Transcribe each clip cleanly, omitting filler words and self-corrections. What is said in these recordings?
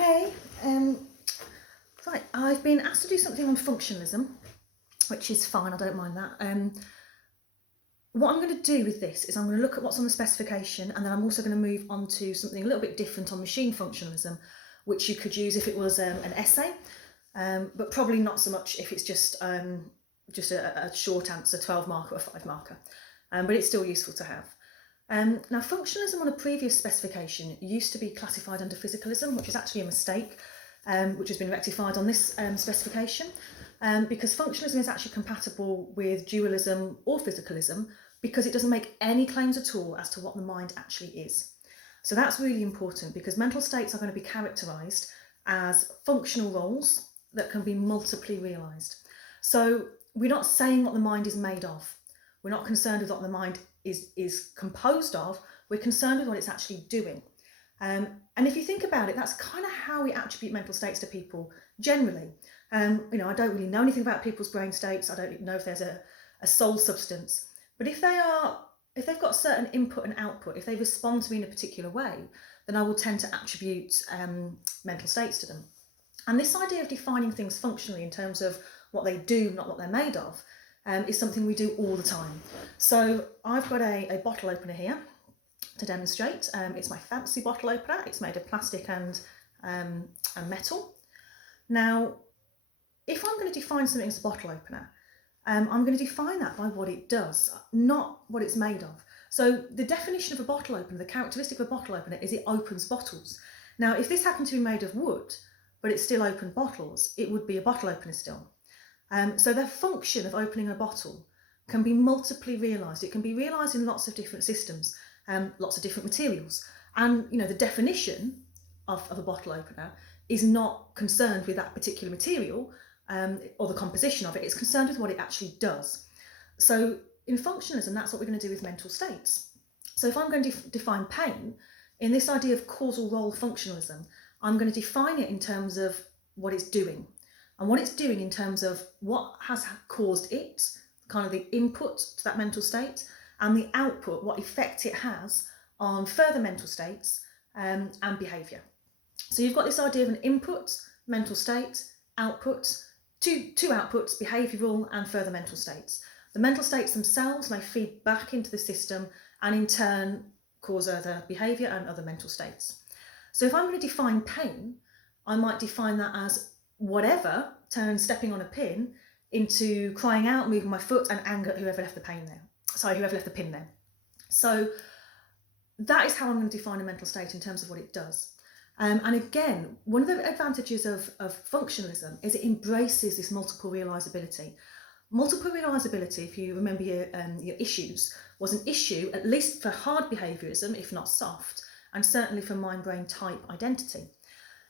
Hey, right, I've been asked to do something on functionalism, which is fine, I don't mind that. What I'm going to do with this is I'm going to look at what's on the specification, and then I'm also going to move on to something a little bit different on machine functionalism, which you could use if it was an essay, but probably not so much if it's just a short answer, 12 marker or 5 marker, but it's still useful to have. Now, functionalism on a previous specification used to be classified under physicalism, which is actually a mistake, which has been rectified on this specification, because functionalism is actually compatible with dualism or physicalism because it doesn't make any claims at all as to what the mind actually is. So that's really important because mental states are going to be characterised as functional roles that can be multiply realised. So we're not saying what the mind is made of. We're not concerned with what the mind is composed of. We're concerned with what it's actually doing. And if you think about it, that's kind of how we attribute mental states to people generally. I don't really know anything about people's brain states. I don't know if there's a soul substance. But if they've got certain input and output, if they respond to me in a particular way, then I will tend to attribute mental states to them. And this idea of defining things functionally in terms of what they do, not what they're made of, is something we do all the time. So I've got a bottle opener here to demonstrate. It's my fancy bottle opener. It's made of plastic and metal. Now, if I'm going to define something as a bottle opener, I'm going to define that by what it does, not what it's made of. So the definition of a bottle opener, the characteristic of a bottle opener is it opens bottles. Now, if this happened to be made of wood, but it still opened bottles, it would be a bottle opener still. So the function of opening a bottle can be multiply realised. It can be realised in lots of different systems, lots of different materials. And the definition of a bottle opener is not concerned with that particular material or the composition of it. It's concerned with what it actually does. So in functionalism, that's what we're going to do with mental states. So if I'm going to define pain, in this idea of causal role functionalism, I'm going to define it in terms of what it's doing. And what it's doing in terms of what has caused it, kind of the input to that mental state, and the output, what effect it has on further mental states and behaviour. So you've got this idea of an input, mental state, output, two outputs, behavioural and further mental states. The mental states themselves may feed back into the system and in turn cause other behaviour and other mental states. So if I'm going to define pain, I might define that as whatever turns stepping on a pin into crying out, moving my foot, and anger at whoever left the pin there. So that is how I'm going to define a mental state in terms of what it does. And again, one of the advantages of functionalism is it embraces this multiple realisability. Multiple realisability, if you remember your issues, was an issue at least for hard behaviourism, if not soft, and certainly for mind-brain type identity.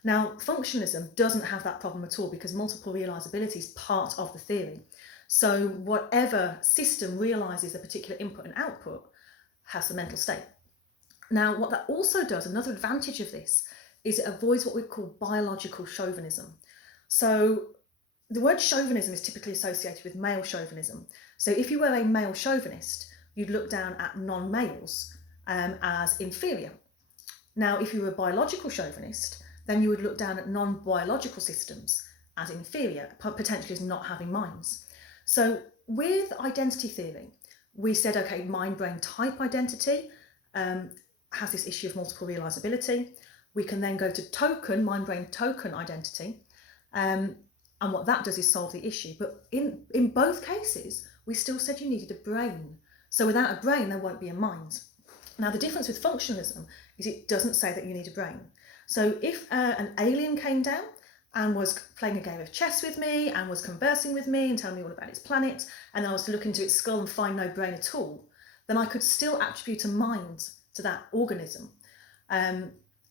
Now, functionalism doesn't have that problem at all because multiple realisability is part of the theory. So whatever system realises a particular input and output has the mental state. Now, what that also does, another advantage of this, is it avoids what we call biological chauvinism. So the word chauvinism is typically associated with male chauvinism. So if you were a male chauvinist, you'd look down at non-males as inferior. Now, if you were a biological chauvinist, then you would look down at non-biological systems as inferior, potentially as not having minds. So with identity theory, we said, okay, mind-brain type identity has this issue of multiple realisability. We can then go to token, mind-brain token identity, and what that does is solve the issue. But in both cases, we still said you needed a brain. So without a brain, there won't be a mind. Now, the difference with functionalism is it doesn't say that you need a brain. So if an alien came down and was playing a game of chess with me and was conversing with me and telling me all about its planet, and I was to look into its skull and find no brain at all, then I could still attribute a mind to that organism,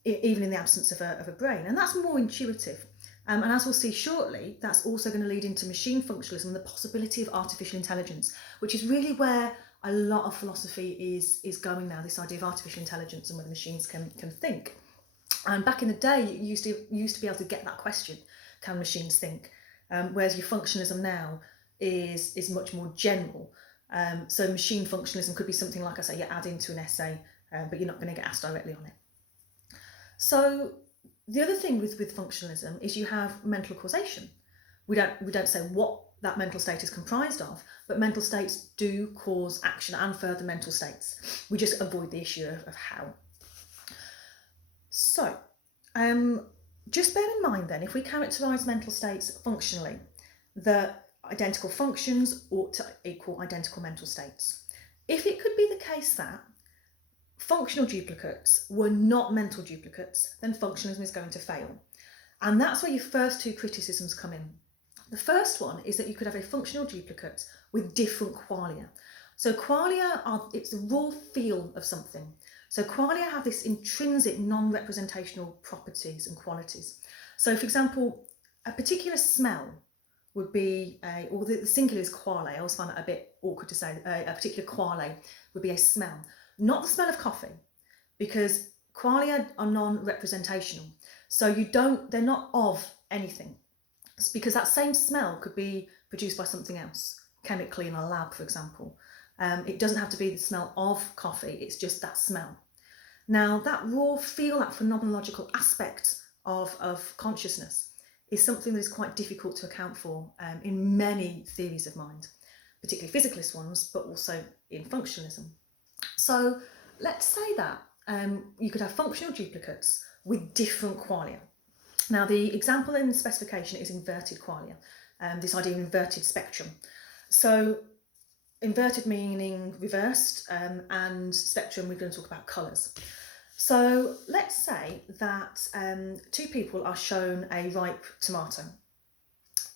even in the absence of a brain. And that's more intuitive. And as we'll see shortly, that's also going to lead into machine functionalism and the possibility of artificial intelligence, which is really where a lot of philosophy is going now, this idea of artificial intelligence and whether machines can think. And back in the day, you used to be able to get that question, can machines think? Whereas your functionalism now is much more general. So machine functionalism could be something like I say, you add into an essay, but you're not going to get asked directly on it. So The other thing with functionalism is you have mental causation. We don't say what that mental state is comprised of, but mental states do cause action and further mental states. We just avoid the issue of how. So, just bear in mind then, if we characterise mental states functionally, that identical functions ought to equal identical mental states. If it could be the case that functional duplicates were not mental duplicates, then functionalism is going to fail. And that's where your first two criticisms come in. The first one is that you could have a functional duplicate with different qualia. So qualia it's the raw feel of something. So qualia have this intrinsic non-representational properties and qualities. So for example, a particular smell would be or the singular is quale. I always find that a bit awkward to say. A particular quale would be a smell. Not the smell of coffee, because qualia are non-representational. So they're not of anything. It's because that same smell could be produced by something else, chemically in a lab, for example. It doesn't have to be the smell of coffee, it's just that smell. Now, that raw feel, that phenomenological aspect of consciousness is something that is quite difficult to account for in many theories of mind, particularly physicalist ones, but also in functionalism. So let's say that you could have functional duplicates with different qualia. Now, the example in the specification is inverted qualia, this idea of inverted spectrum. So inverted meaning reversed, and spectrum, we're going to talk about colours. So let's say that two people are shown a ripe tomato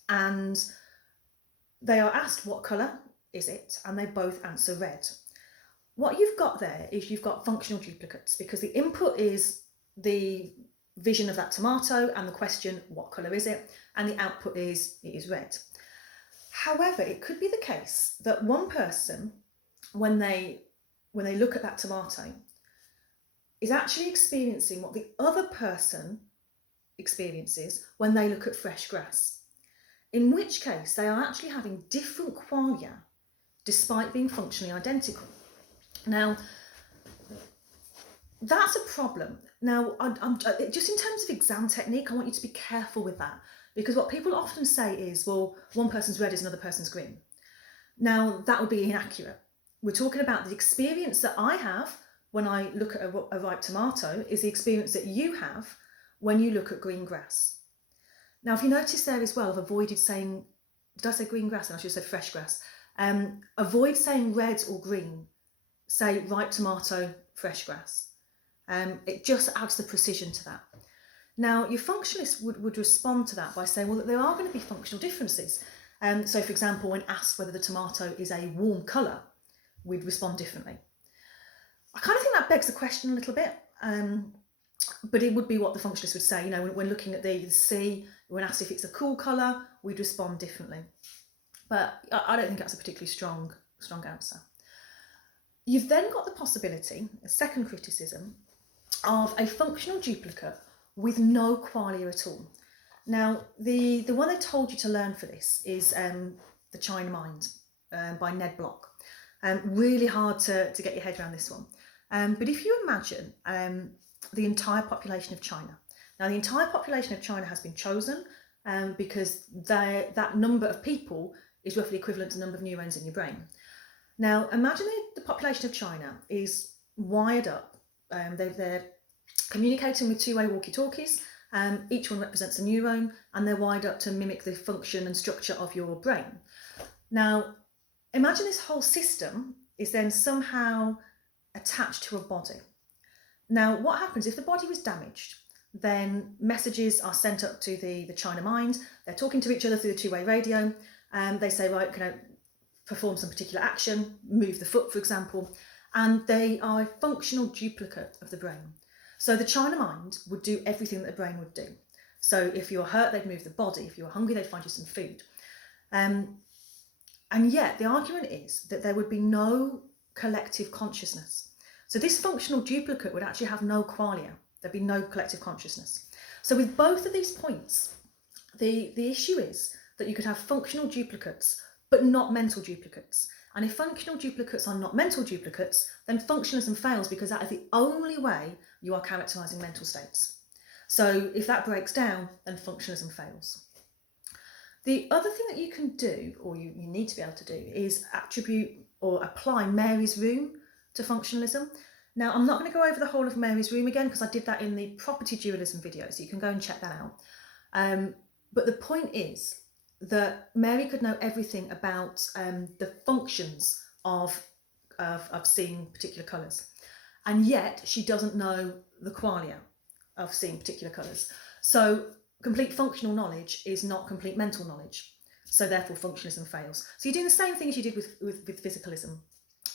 and they are asked what colour is it, and they both answer red. What you've got there is you've got functional duplicates, because the input is the vision of that tomato and the question, what colour is it? And the output is, it is red. However, it could be the case that one person, when they look at that tomato, is actually experiencing what the other person experiences when they look at fresh grass. In which case, they are actually having different qualia despite being functionally identical. Now, that's a problem. Now, just in terms of exam technique, I want you to be careful with that, because what people often say is, well, one person's red is another person's green. Now, that would be inaccurate. We're talking about the experience that I have when I look at a ripe tomato is the experience that you have when you look at green grass. Now, if you notice there as well, I've avoided saying, did I say green grass? And I should have said fresh grass. Avoid saying red or green. Say ripe tomato, fresh grass. It just adds the precision to that. Now, your functionalist would respond to that by saying, well, there are going to be functional differences. So, for example, when asked whether the tomato is a warm colour, we'd respond differently. I kind of think that begs the question a little bit, but it would be what the functionalist would say. You know, when looking at the sea, when asked if it's a cool colour, we'd respond differently. But I don't think that's a particularly strong answer. You've then got the possibility, a second criticism, of a functional duplicate with no qualia at all. Now, the one they told you to learn for this is The China Mind by Ned Block. Really hard to get your head around this one. But if you imagine the entire population of China. Now, the entire population of China has been chosen because that number of people is roughly equivalent to the number of neurons in your brain. Now, imagine the population of China is wired up. They're communicating with two-way walkie-talkies. Each one represents a neuron, and they're wired up to mimic the function and structure of your brain. Now, imagine this whole system is then somehow attached to a body. Now, what happens if the body was damaged? Then messages are sent up to the China Mind. They're talking to each other through the two-way radio. They say, right, can I perform some particular action, move the foot, for example, and they are a functional duplicate of the brain. So the China Mind would do everything that the brain would do. So if you're hurt, they'd move the body. If you were hungry, they'd find you some food. And yet the argument is that there would be no collective consciousness. So this functional duplicate would actually have no qualia. There'd be no collective consciousness. So with both of these points, the issue is that you could have functional duplicates but not mental duplicates. And if functional duplicates are not mental duplicates, then functionalism fails, because that is the only way you are characterising mental states. So if that breaks down, then functionalism fails. The other thing that you can do, or you need to be able to do, is attribute or apply Mary's room to functionalism. Now, I'm not going to go over the whole of Mary's room again because I did that in the property dualism video, so you can go and check that out. But the point is that Mary could know everything about the functions of seeing particular colours, and yet she doesn't know the qualia of seeing particular colours. So complete functional knowledge is not complete mental knowledge. So therefore functionalism fails. So you're doing the same thing as you did with physicalism.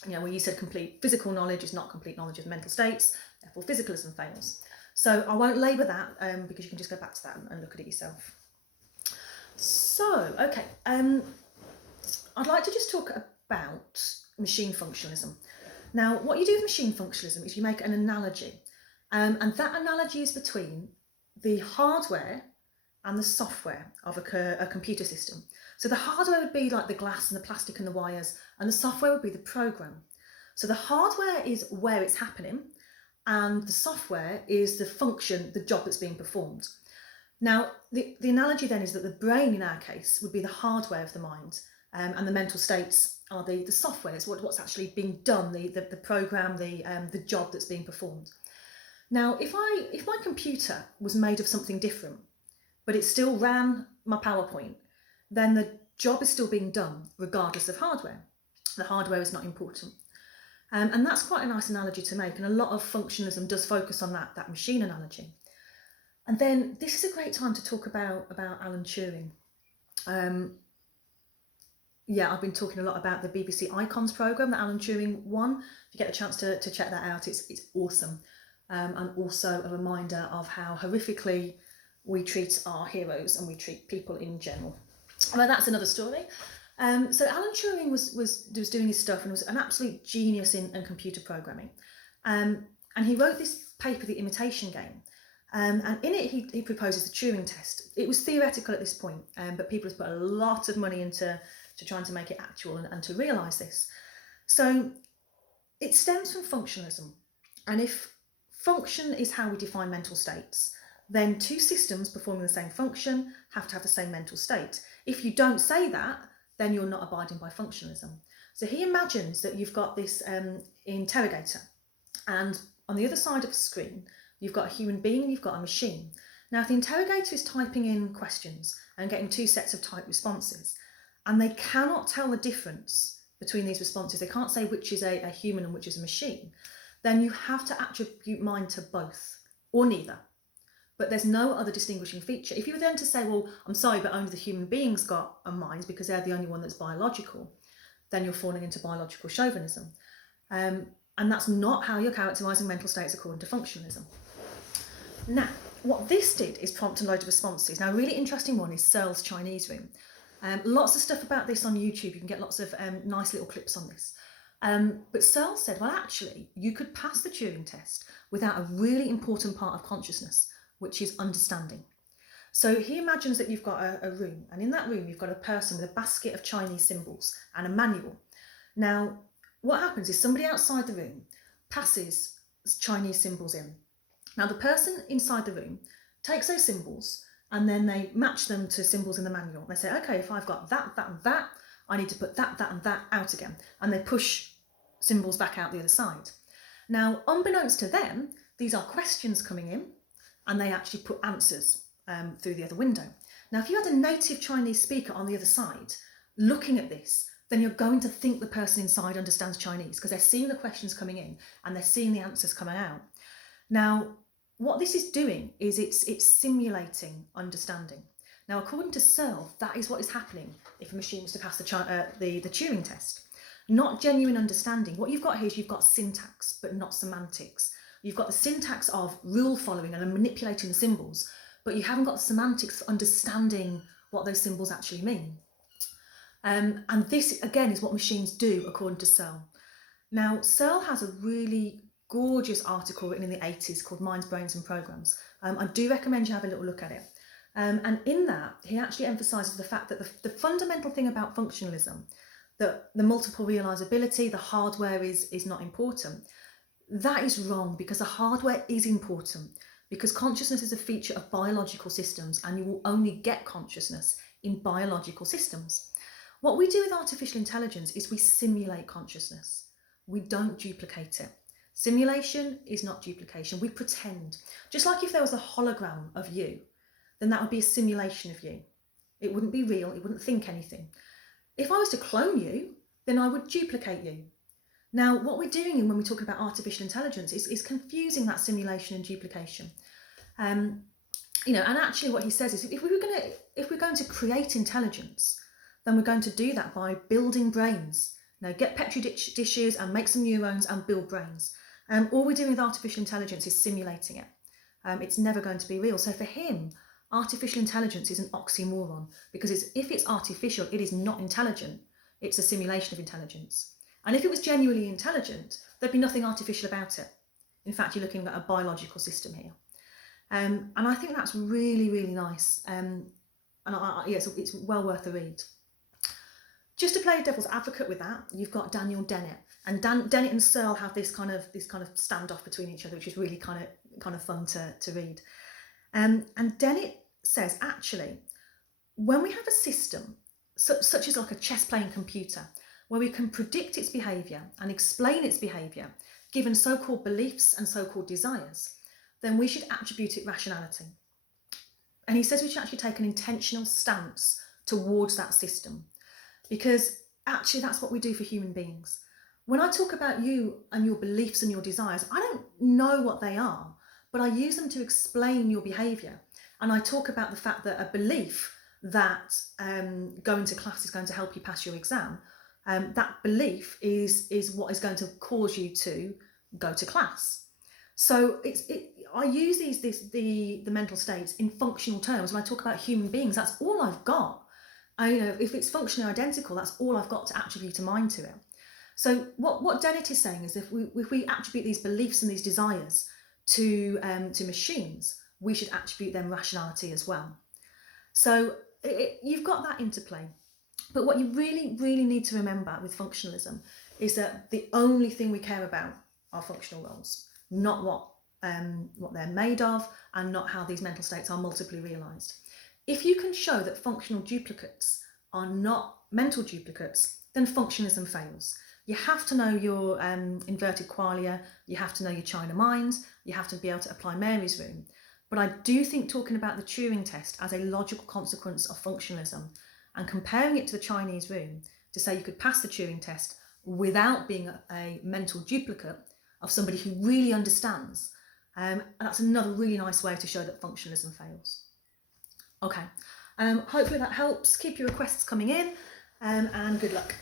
Where you said complete physical knowledge is not complete knowledge of mental states, therefore physicalism fails. So I won't labour that because you can just go back to that and look at it yourself. So, okay, I'd like to just talk about machine functionalism. Now, what you do with machine functionalism is you make an analogy, and that analogy is between the hardware and the software of a computer system. So the hardware would be like the glass and the plastic and the wires, and the software would be the program. So the hardware is where it's happening, and the software is the function, the job that's being performed. Now, the analogy then is that the brain in our case would be the hardware of the mind, and the mental states are the software, it's what's actually being done, the program, the job that's being performed. Now, if my computer was made of something different, but it still ran my PowerPoint, then the job is still being done regardless of hardware. The hardware is not important. And that's quite a nice analogy to make, and a lot of functionalism does focus on that machine analogy. And then this is a great time to talk about Alan Turing. I've been talking a lot about the BBC Icons programme that Alan Turing won. If you get a chance to check that out, it's awesome. And also a reminder of how horrifically we treat our heroes and we treat people in general. Well, that's another story. So Alan Turing was doing his stuff and was an absolute genius in computer programming. And he wrote this paper, The Imitation Game. And in it, he proposes the Turing test. It was theoretical at this point, but people have put a lot of money into trying to make it actual and to realise this. So it stems from functionalism. And if function is how we define mental states, then two systems performing the same function have to have the same mental state. If you don't say that, then you're not abiding by functionalism. So he imagines that you've got this interrogator, and on the other side of the screen, you've got a human being and you've got a machine. Now, if the interrogator is typing in questions and getting two sets of typed responses, and they cannot tell the difference between these responses, they can't say which is a human and which is a machine, then you have to attribute mind to both, or neither. But there's no other distinguishing feature. If you were then to say, well, I'm sorry, but only the human being's got a mind because they're the only one that's biological, then you're falling into biological chauvinism. And that's not how you're characterising mental states according to functionalism. Now, what this did is prompt a load of responses. Now, a really interesting one is Searle's Chinese room. Lots of stuff about this on YouTube. You can get lots of nice little clips on this. But Searle said, well, actually, you could pass the Turing test without a really important part of consciousness, which is understanding. So he imagines that you've got a room, and in that room you've got a person with a basket of Chinese symbols and a manual. Now, what happens is somebody outside the room passes Chinese symbols in. Now, the person inside the room takes those symbols and then they match them to symbols in the manual. They say, okay, if I've got that, that, and that, I need to put that, that, and that out again. And they push symbols back out the other side. Now, unbeknownst to them, these are questions coming in, and they actually put answers through the other window. Now, if you had a native Chinese speaker on the other side looking at this, then you're going to think the person inside understands Chinese because they're seeing the questions coming in and they're seeing the answers coming out. Now, what this is doing is it's simulating understanding. Now, according to Searle, that is what is happening if a machine was to pass the Turing test. Not genuine understanding. What you've got here is you've got syntax, but not semantics. You've got the syntax of rule following and manipulating the symbols, but you haven't got the semantics for understanding what those symbols actually mean. And this, again, is what machines do, according to Searle. Now, Searle has a really gorgeous article written in the 80s called Minds, Brains and Programs. I do recommend you have a little look at it. And in that, he actually emphasises the fact that the fundamental thing about functionalism, that the multiple realisability, the hardware is not important. That is wrong, because the hardware is important. because consciousness is a feature of biological systems, and you will only get consciousness in biological systems. What we do with artificial intelligence is we simulate consciousness. We don't duplicate it. Simulation is not duplication. We pretend. Just like if there was a hologram of you, then that would be a simulation of you. It wouldn't be real. It wouldn't think anything. If I was to clone you, then I would duplicate you. Now, what we're doing when we're talking about artificial intelligence is confusing that simulation and duplication. And actually what he says is if we're going to create intelligence, then we're going to do that by building brains. Get petri dishes and make some neurons and build brains. All we're doing with artificial intelligence is simulating it. It's never going to be real. So for him, artificial intelligence is an oxymoron, because if it's artificial, it is not intelligent. It's a simulation of intelligence. And if it was genuinely intelligent, there'd be nothing artificial about it. In fact, you're looking at a biological system here. And I think that's really, really nice. It's well worth a read. Just to play devil's advocate with that, you've got Daniel Dennett. And Dennett and Searle have this kind of standoff between each other, which is really kind of fun to read. And Dennett says, actually, when we have a system, such as like a chess-playing computer, where we can predict its behaviour and explain its behaviour, given so-called beliefs and so-called desires, then we should attribute it rationality. And he says we should actually take an intentional stance towards that system, because actually that's what we do for human beings. When I talk about you and your beliefs and your desires, I don't know what they are, but I use them to explain your behaviour. And I talk about the fact that a belief that going to class is going to help you pass your exam, that belief is what is going to cause you to go to class. So I use the mental states in functional terms. When I talk about human beings, that's all I've got. If it's functionally identical, that's all I've got to attribute a mind to it. So what Dennett is saying is if we attribute these beliefs and these desires to machines, we should attribute them rationality as well. So you've got that interplay. But what you really, really need to remember with functionalism is that the only thing we care about are functional roles, not what they're made of, and not how these mental states are multiply realised. If you can show that functional duplicates are not mental duplicates, then functionalism fails. You have to know your inverted qualia, you have to know your China mind, you have to be able to apply Mary's room. But I do think talking about the Turing test as a logical consequence of functionalism and comparing it to the Chinese room to say you could pass the Turing test without being a mental duplicate of somebody who really understands, that's another really nice way to show that functionalism fails. Okay, hopefully that helps. Keep your requests coming in, and good luck.